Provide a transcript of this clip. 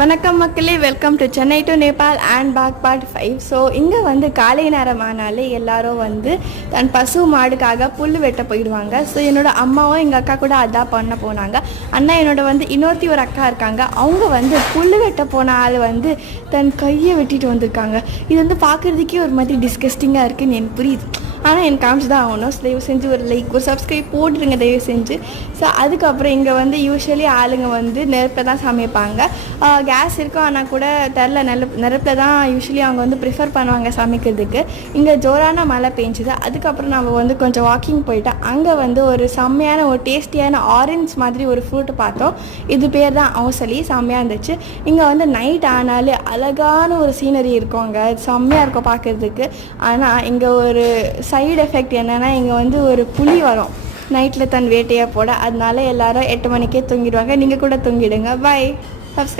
வணக்கம் மக்களே, welcome to Chennai to Nepal and back part 5. So இங்கே வந்து காலை நேரமானாலே எல்லாரும் வந்து தன் பசு மாடுக்காக புல் வெட்ட போயிடுவாங்க. ஸோ என்னோட அம்மாவும் எங்கள் அக்கா கூட அதான் பண்ண போனாங்க. அண்ணா என்னோட வந்து இன்னொருத்தி ஒரு அக்கா இருக்காங்க. அவங்க வந்து புல் வெட்ட போன ஆள் வந்து தன் கையை வெட்டிட்டு வந்திருக்காங்க. இது வந்து பார்க்குறதுக்கே ஒரு மாதிரி டிஸ்கஸ்டிங்காக இருக்குன்னு எனக்கு புரியுது. ஆனால் எனக்கு காமிச்சு தான் ஆகணும். ஸோ தயவு செஞ்சு ஒரு லைக் ஒரு சப்ஸ்கிரைப் போட்டுருங்க தயவு செஞ்சு. ஸோ அதுக்கப்புறம் இங்கே வந்து யூஸ்வலி ஆளுங்க வந்து நெருப்பில் தான் சமைப்பாங்க. கேஸ் இருக்கும் ஆனால் கூட தெரில, நெருப்பில் தான் யூஸ்வலி அவங்க வந்து ப்ரிஃபர் பண்ணுவாங்க சமைக்கிறதுக்கு. இங்கே ஜோரான மழை பெஞ்சுது. அதுக்கப்புறம் நம்ம வந்து கொஞ்சம் வாக்கிங் போயிட்டோம். அங்கே வந்து ஒரு செம்மையான ஒரு டேஸ்டியான ஆரஞ்ச் மாதிரி ஒரு ஃப்ரூட்டு பார்த்தோம். இது பேர் தான் அவசலி. செம்மையாக இருந்துச்சு. இங்கே வந்து நைட் ஆனாலே அழகான ஒரு சீனரி இருக்கும். அங்கே செம்மையாக இருக்கும் பார்க்குறதுக்கு. ஆனால் இங்கே ஒரு சைடு எஃபெக்ட் என்னென்னா, இங்கே வந்து ஒரு புலி வரும் நைட்டில் தன் வேட்டையாக போட. அதனால எல்லோரும் 8 மணிக்கே தூங்கிடுவாங்க. நீங்கள் கூட தூங்கிடுங்க. பை. சப்ஸ்கிரைப்.